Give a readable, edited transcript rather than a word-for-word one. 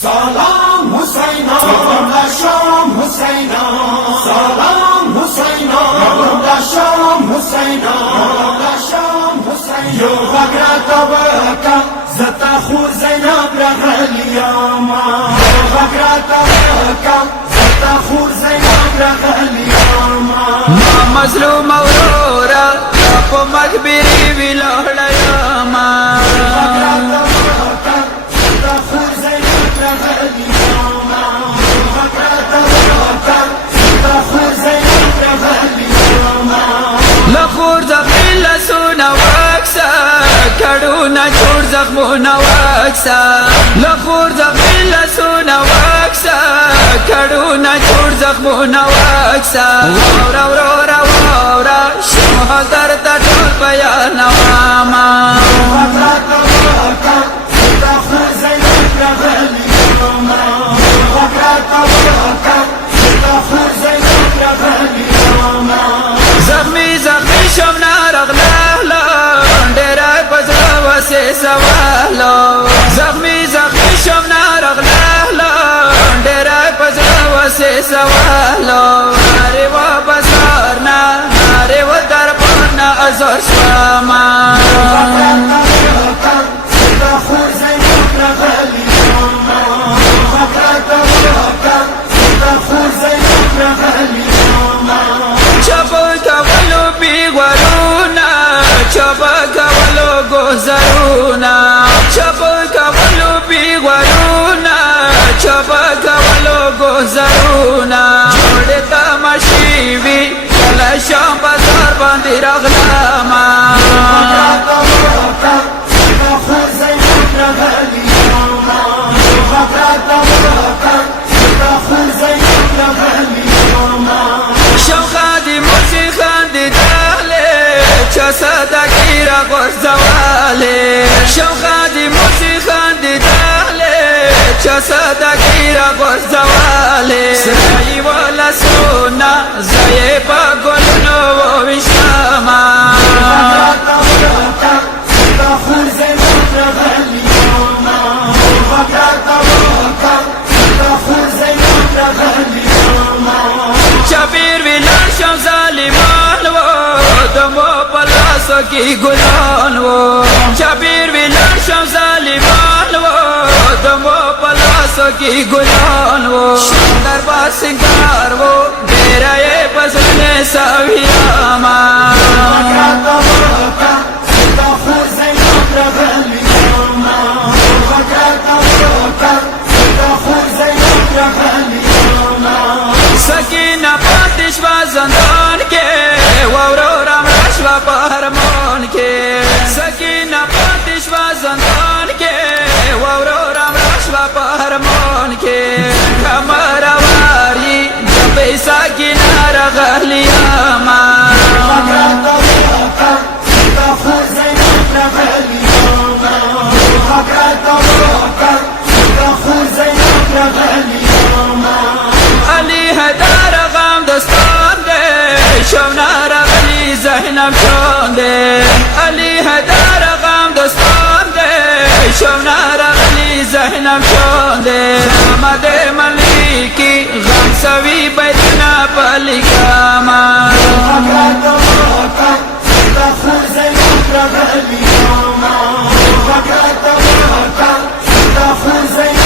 سلام حسینا شام حسینا سلام حسینا شام حسینا شام حسینا یو بگرات وکا زتا خور زینب رغلیاما یو بگرات وکا زتا خور زینب رغلیاما ما مظلوم اورورا په مخبري ویلوړیاما لخور زخمی لسونا وکسا کڑونا چور زخمونا وکسا لخور زخمی لسونا وکسا کڑونا چور زخمونا وکسا وورا ورورا وورا شوها درتا ټول بیان واما سوالو زخمی شم نارغلالو ډیرای پزړه وسه سوالو ناره و بسارنا ناره و دربنا ازر شما گذرونا چپا کولو بیغورونا چپا کولو گذرونا جوڑی تماشیوی کلا شام بازار باندی رغلاما شم خادی موسی خاندی دالی چا صدا گیرا غرزوالی شم خادی موسی خاندی دالی چا صدا گیرا غرزوالی سرائی والا سونا زی پا گلنو وشاما چپیر ویلان شم ظالمان و دمو پلاسو کی گلان و چپیر ویلان شم ظالمان و دمو پلاسو کی گلان و شندر با سنگار و دیرائے پسنے سویاما سکینہ پاتش و زندان کے وورورم رشوہ پہرمان کے سکینہ پاتش و زندان کے وورورم رشوہ پہرمان کے کمر واری جب سکینہ رغلیاما علی حیدر غم دستان دے شونا رغلی زینب چون دے علی حیدر غم دستان دے شونا رغلی زینب چون دے احمد ملیکی غم سوی بیتنا پلیکاما زینب